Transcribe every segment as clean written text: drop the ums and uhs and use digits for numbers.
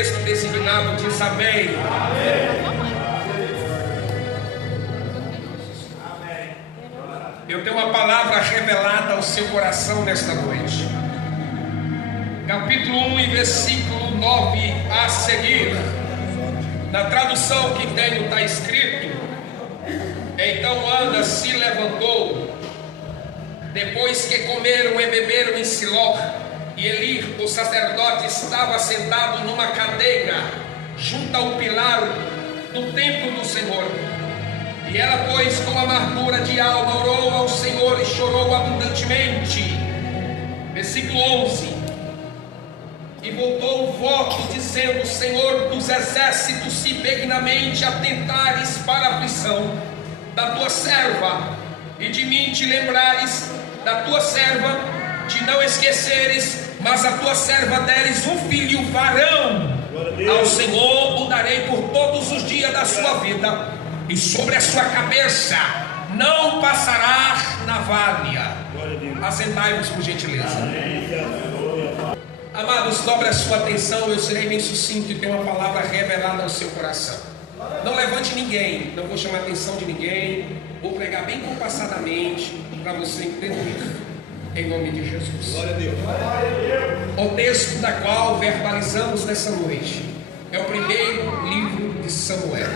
texto designado diz amém. Eu tenho uma palavra revelada ao seu coração nesta noite. Capítulo 1 e versículo 9 a seguir. Na tradução que tenho está escrito: então Ana se levantou, depois que comeram e beberam em Siló, e Eli, o sacerdote, estava sentado numa cadeira junto ao pilar do templo do Senhor. E ela, pois, com amargura de alma, orou ao Senhor e chorou abundantemente. Versículo 11. E voltou o voto, dizendo: Senhor dos exércitos, se benignamente atentares para a aflição da tua serva, e de mim te lembrares da tua serva, de não esqueceres, mas a tua serva deres um filho varão, ao Senhor o darei por todos os dias da sua vida, e sobre a sua cabeça não passará navalha. Assentai-vos, por gentileza. Amados, dobre a sua atenção. Eu serei bem sucinto e tenho uma palavra revelada ao seu coração. Não levante ninguém, não vou chamar a atenção de ninguém. Vou pregar bem compassadamente para você entender, em nome de Jesus. Glória a Deus. O texto da qual verbalizamos nessa noite é o primeiro livro de Samuel.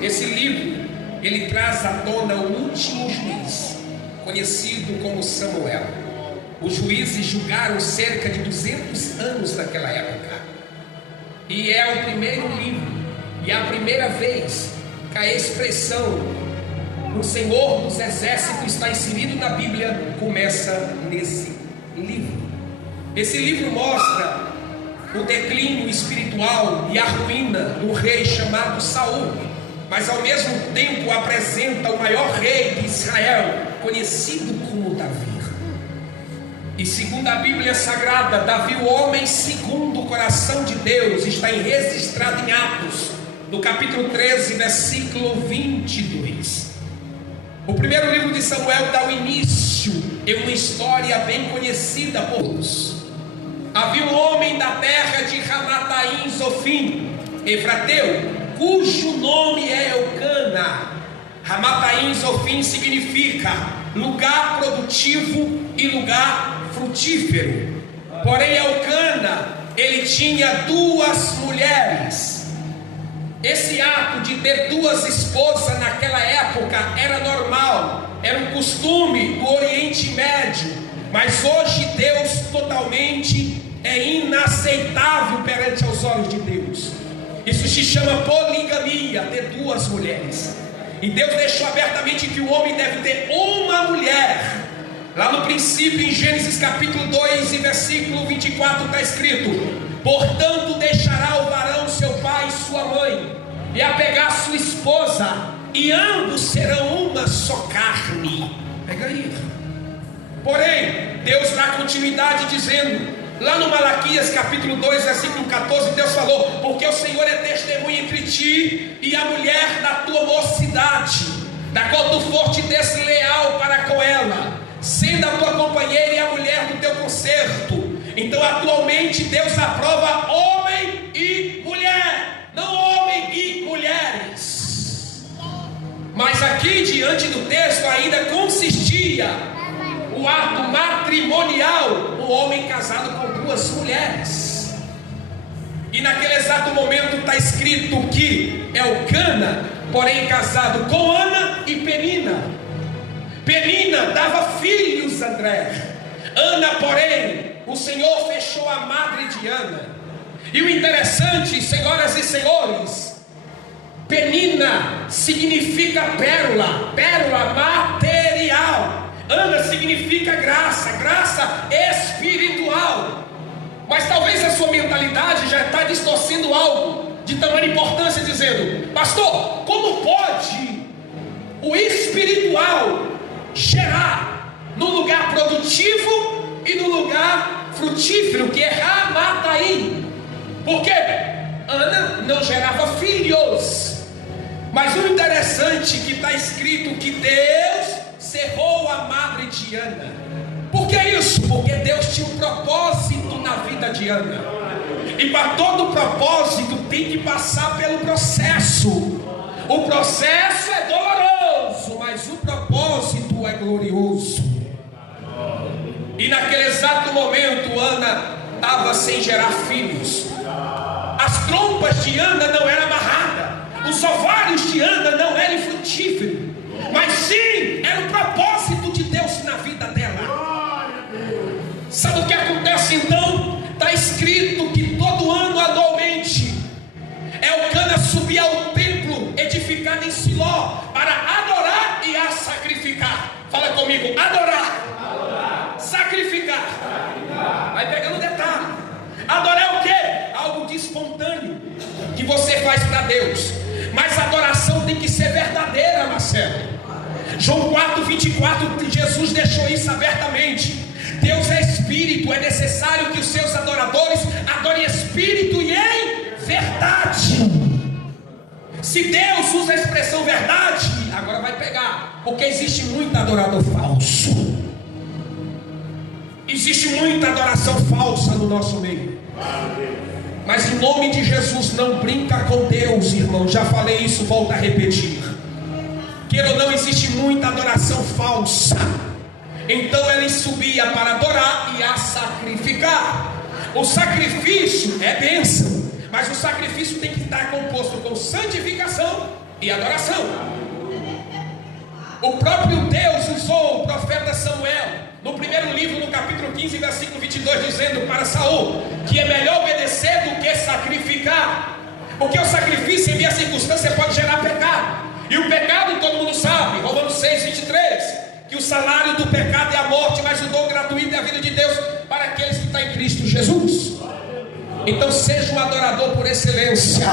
Esse livro, ele traz à tona o último juiz, conhecido como Samuel. Os juízes julgaram cerca de 200 anos naquela época. E é o primeiro livro, e é a primeira vez que a expressão o Senhor dos exércitos está inserido na Bíblia, começa nesse livro. Esse livro mostra o declínio espiritual e a ruína do rei chamado Saul, mas ao mesmo tempo apresenta o maior rei de Israel, conhecido como Davi. E segundo a Bíblia Sagrada, Davi, o homem segundo o coração de Deus, está registrado em Atos, no capítulo 13, versículo 22. O primeiro livro de Samuel dá o início em uma história bem conhecida por todos. Havia um homem da terra de Ramataim Zofim, Efrateu, cujo nome é Eucana. Ramataim Zofim significa lugar produtivo e lugar frutífero. Porém, Eucana, ele tinha duas mulheres. Esse ato de ter duas esposas naquela época era normal, era um costume do Oriente Médio, mas hoje Deus totalmente é inaceitável perante aos olhos de Deus. Isso se chama poligamia, ter duas mulheres. E Deus deixou abertamente que o homem deve ter uma mulher. Lá no princípio, em Gênesis capítulo 2 e versículo 24 está escrito: portanto deixará o varão seu pai e sua mãe, e apegar sua esposa, e ambos serão uma só carne. Pega aí. Porém, Deus dá continuidade dizendo, lá no Malaquias capítulo 2 versículo 14, Deus falou: porque o Senhor é testemunha entre ti e a mulher da tua mocidade, da qual tu foste desleal para com ela, sendo a tua companheira e a mulher do teu concerto. Então atualmente Deus aprova homem e mulher, não homem e mulheres. Mas aqui diante do texto ainda consistia o ato matrimonial, o homem casado com duas mulheres. E naquele exato momento está escrito que Eucana, porém casado com Ana e Penina. Penina dava filhos, André. Ana, porém, o Senhor fechou a madre de Ana. E o interessante, senhoras e senhores, Penina significa pérola, pérola material. Ana significa graça, graça espiritual. Mas talvez a sua mentalidade já está distorcendo algo de tamanha importância, dizendo: pastor, como pode o espiritual gerar no lugar produtivo e no lugar frutífero, que é Ramataim? Porque Ana não gerava filhos. Mas o interessante que está escrito que Deus cerrou a madre de Ana. Por que isso? Porque Deus tinha um propósito na vida de Ana. E para todo propósito tem que passar pelo processo. O processo é doloroso, mas o propósito é glorioso. E naquele exato momento, Ana estava sem gerar filhos. As trompas de Ana não eram amarradas, os ovários de Ana não eram infrutíferos, mas sim era o propósito de Deus na vida dela. Sabe o que acontece então? Está escrito que todo ano, anualmente, Elcana subia ao templo edificado em Siló para adorar e a sacrificar. Fala comigo: adorar. Sacrificar. Vai pegando detalhe. Adorar é o quê? Algo de espontâneo que você faz para Deus. Mas a adoração tem que ser verdadeira, Marcelo. João 4:24, Jesus deixou isso abertamente. Deus é espírito, é necessário que os seus adoradores adorem espírito e em verdade. Se Deus usa a expressão verdade, agora vai pegar, porque existe muito adorador falso. Existe muita adoração falsa no nosso meio. Mas em nome de Jesus, não brinca com Deus, irmão. Já falei isso, volto a repetir. Queira ou não, existe muita adoração falsa. Então ele subia para adorar e a sacrificar. O sacrifício é bênção, mas o sacrifício tem que estar composto com santificação e adoração. O próprio Deus usou o profeta Samuel no primeiro livro, no capítulo 15, versículo 22, dizendo para Saul que é melhor obedecer do que sacrificar, porque o sacrifício em meia circunstância pode gerar pecado, e o pecado todo mundo sabe, Romanos 6:23, que o salário do pecado é a morte, mas o dom gratuito é a vida de Deus para aqueles que estão em Cristo Jesus. Então seja um adorador por excelência.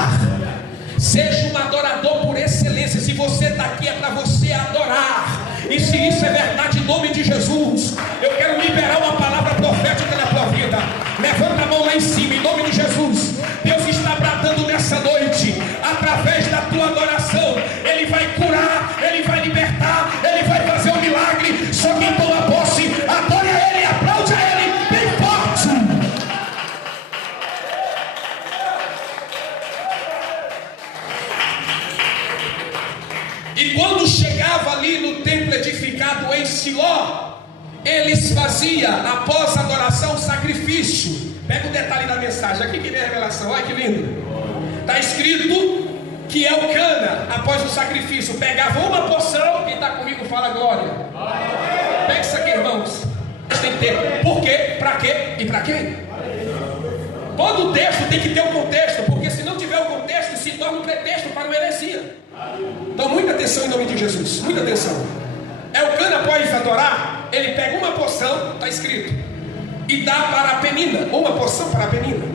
Seja um adorador por excelência. Se você está aqui é para você adorar. E se isso é verdade, em nome de Jesus, eu quero liberar uma palavra profética na tua vida. Levanta a mão lá em cima, em nome de Jesus. Deus está bradando nessa noite, através da tua adoração. Ele vai curar, Ele vai libertar, Ele vai fazer um milagre. Só quem toma posse, adore a Ele, aplaude a Ele bem forte. E quando chegava ali no templo edificado em Siló, eles faziam, após a adoração, sacrifício. Pega o detalhe da mensagem, aqui que vem a revelação, olha que lindo. Está escrito que Elcana, após o sacrifício, pegava uma porção. Quem está comigo fala glória. Pega isso aqui, irmãos. Tem que ter por quê, para quê e para quem. Todo texto tem que ter um contexto, porque se não tiver o contexto, se torna um pretexto para uma heresia. Então muita atenção em nome de Jesus, muita atenção. Elcana, após adorar, ele pega uma porção, está escrito, e dá para a Penina, uma porção para a Penina.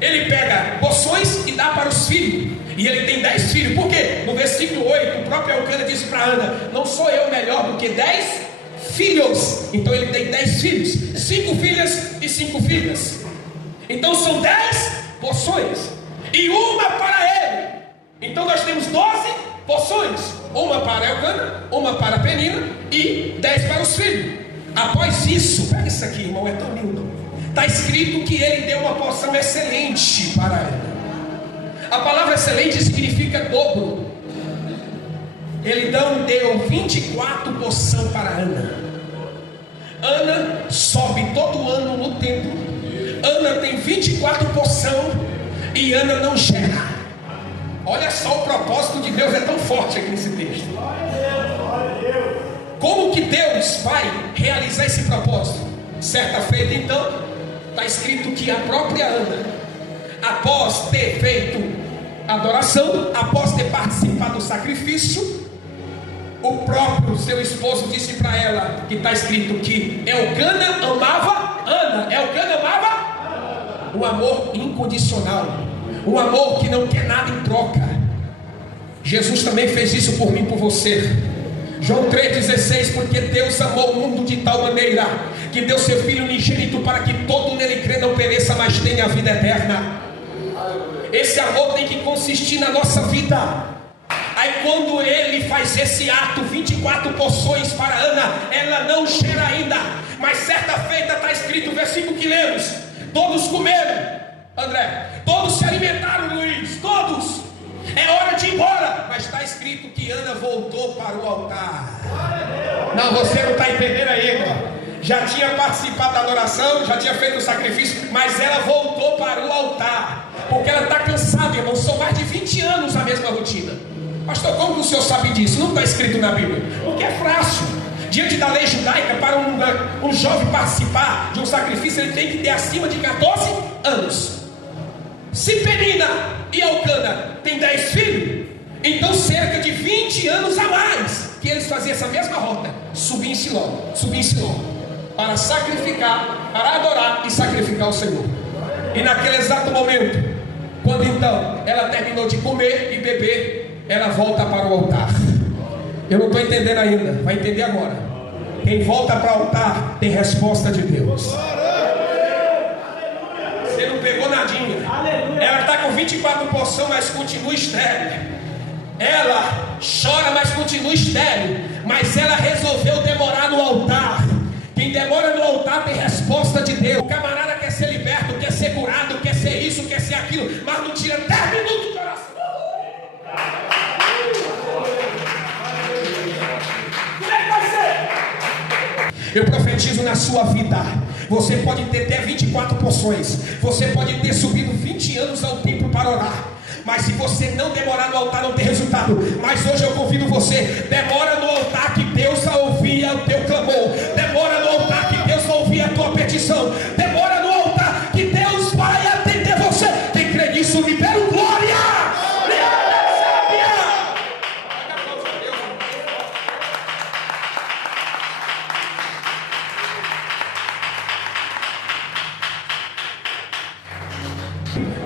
Ele pega porções e dá para os filhos, e ele tem 10 filhos. Por quê? No versículo 8, o próprio Elcana disse para Ana: não sou eu melhor do que 10 filhos. Então ele tem 10 filhos, 5 filhas e 5 filhas. Então são 10 porções e uma para ele. Então nós temos 12 porções, uma para Elcana, uma para Penina e 10 para os filhos. Após isso, pega isso aqui, irmão, é tão lindo. Está escrito que ele deu uma porção excelente para ela. A palavra excelente significa dobro. Ele então deu 24 porções para Ana. Ana sobe todo ano no templo. Ana tem 24 porções e Ana não gera. Olha só, o propósito de Deus é tão forte aqui nesse texto. Como que Deus vai realizar esse propósito? Certa feita então, está escrito que a própria Ana, após ter feito adoração, após ter participado do sacrifício, o próprio seu esposo disse para ela, que está escrito que Elcana amava Ana. Elcana amava um amor incondicional, um amor que não quer nada em troca. Jesus também fez isso por mim e por você. João 3,16, porque Deus amou o mundo de tal maneira que deu seu Filho unigênito para que todo nele crê não pereça, mas tenha a vida eterna. Esse amor tem que consistir na nossa vida. Aí quando ele faz esse ato, 24 porções para Ana, ela não cheira ainda. Mas certa feita está escrito o versículo que lemos: todos comeram. André, André. Todos se alimentaram, Luiz, todos. É hora de ir embora. Mas está escrito que Ana voltou para o altar. Não, você não está entendendo ainda. Já tinha participado da adoração, já tinha feito o sacrifício, mas ela voltou para o altar, porque ela está cansada, irmão. São mais de 20 anos a mesma rotina. Pastor, como o senhor sabe disso? Não está escrito na Bíblia. Porque é fácil. Diante da lei judaica, para um jovem participar de um sacrifício, ele tem que ter acima de 14 anos. Se Penina e Elcana têm 10 filhos, então cerca de 20 anos a mais que eles faziam essa mesma rota, subir em Siló, para sacrificar, para adorar e sacrificar o Senhor. E naquele exato momento, quando então ela terminou de comer e beber, ela volta para o altar. Eu não estou entendendo ainda, vai entender agora. Quem volta para o altar tem resposta de Deus. Você não pegou nadinha. Ela está com 24 porções, mas continua estéril. Ela chora, mas continua estéril. Mas ela resolveu demorar no altar. Quem demora no altar tem resposta de Deus. O camarada quer ser liberto, quer ser curado, quer ser isso, quer ser aquilo, mas não tira 10 minutos de oração. Como é que vai ser? Eu profetizo na sua vida. Você pode ter até 24 porções. Você pode ter subido 20 anos ao templo para orar. Mas se você não demorar no altar, não tem resultado. Mas hoje eu convido você: demora no altar que Deus vai ouvir o teu clamor. Demora no altar que Deus vai ouvir a tua petição. Demora no altar que Deus vai atender você. Quem crê nisso, libera o glória.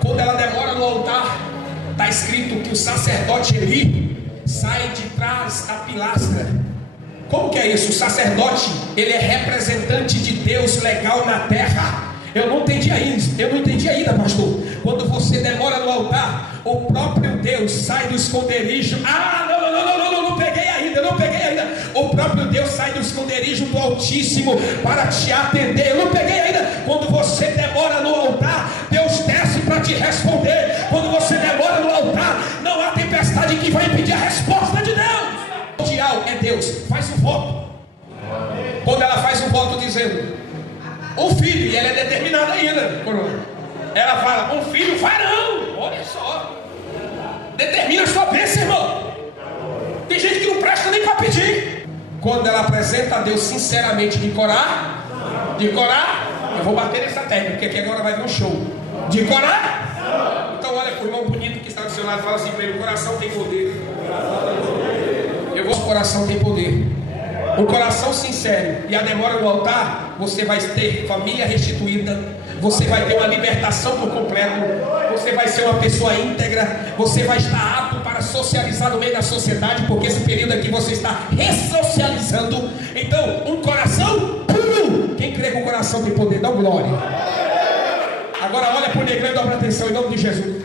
Quando ela demora no altar, está escrito que o sacerdote Eli sai de trás da pilastra. Como que é isso? O sacerdote, ele é representante de Deus legal na terra. Eu não entendi ainda, pastor. Quando você demora no altar, o próprio Deus sai do esconderijo. Não peguei ainda. O próprio Deus sai do esconderijo do Altíssimo para te atender. Eu não peguei ainda. Quando você demora no altar, Deus desce para te responder. Quando você demora no altar, não há tempestade que vai impedir a resposta de Deus. O mundial é Deus. Faz um voto. Quando ela faz um voto dizendo um filho, e ela é determinada ainda, ela fala: um filho varão. Olha só, determina a sua bênção, irmão. Tem gente que não presta nem para pedir. Quando ela apresenta a Deus sinceramente de corar, eu vou bater nessa técnica, porque aqui agora vai vir um show. De corar? Então olha para o irmão bonito que está do seu lado e fala assim para ele: o coração tem poder. O coração tem poder. O coração sincero e a demora no altar, você vai ter família restituída, você vai ter uma libertação por completo, você vai ser uma pessoa íntegra, você vai estar apto para socializar no meio da sociedade, porque esse período aqui você está ressocializando. Então, um coração puro. Quem crê com o coração tem poder, dá glória. Agora olha para o negro e dobra atenção em nome de Jesus.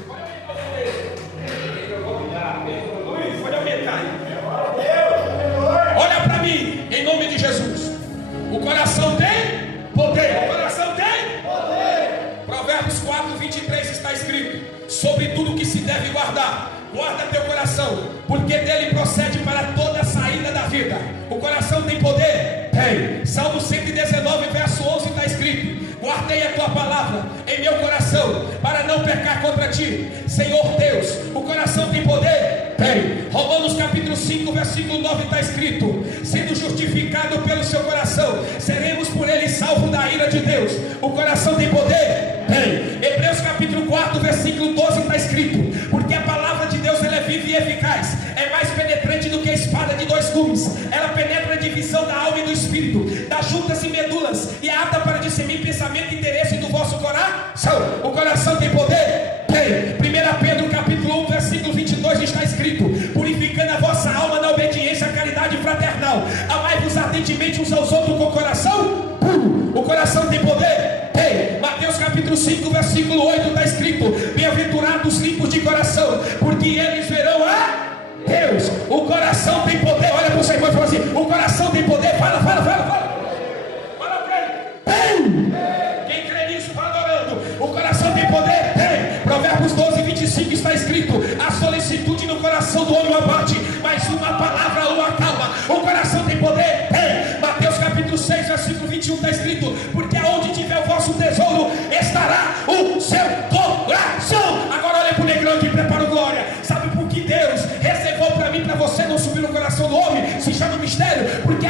Olha para mim, em nome de Jesus. O coração tem poder. O coração tem poder. Provérbios 4:23 está escrito: sobre tudo que se deve guardar, guarda teu coração, porque dele procede para toda a saída da vida. O coração tem poder? Tem. Salmo 119, verso 11 está escrito: guardei a tua palavra em meu coração, para não pecar contra ti. Senhor Deus, o coração tem poder? Tem. Romanos capítulo 5, versículo 9 está escrito: sendo justificado pelo seu coração, seremos por ele salvos da ira de Deus. O coração tem poder? Tem. Hebreus capítulo 4, versículo 12 está escrito: porque a palavra de Deus ela é viva e eficaz, é mais penetrante do que a espada de dois gumes. Ela penetra a divisão da alma e do espírito, das juntas e medulas, e é apta para discernir pensamento e interesse do vosso coração. O coração tem poder? Tem. 1 Pedro capítulo 1, versículo 22 está escrito: purificando a vossa alma na obediência à caridade fraternal, amai-vos ardentemente uns aos outros com o coração puro. O coração tem poder? Tem. Mateus capítulo 5, versículo 8 está escrito: bem-aventurados limpos de coração, porque eles verão a Deus. O coração tem poder. Olha para o seu irmão e fala assim: o coração tem poder. Fala para ele. Tem. Quem crê nisso, fala orando. O coração tem poder? Tem. capítulo 6, versículo 21 está escrito: porque aonde tiver o vosso tesouro, estará o seu coração. Agora olha para o negrão que prepara o glória. Sabe por que Deus reservou para mim, para você não subir no coração do homem? Se chama mistério, porque